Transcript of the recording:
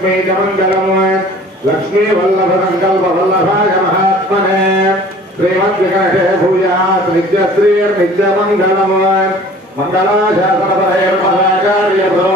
राज्यलक्ष्मी च मङ्गलम् लक्ष्मी वल्लभ सङ्कल्प वल्लभाय महात्मने। श्रीमद्विकटे भूयात् नित्यश्रीर्नित्यमङ्गलम् मङ्गलाशासनपरैर्महाकार्यभो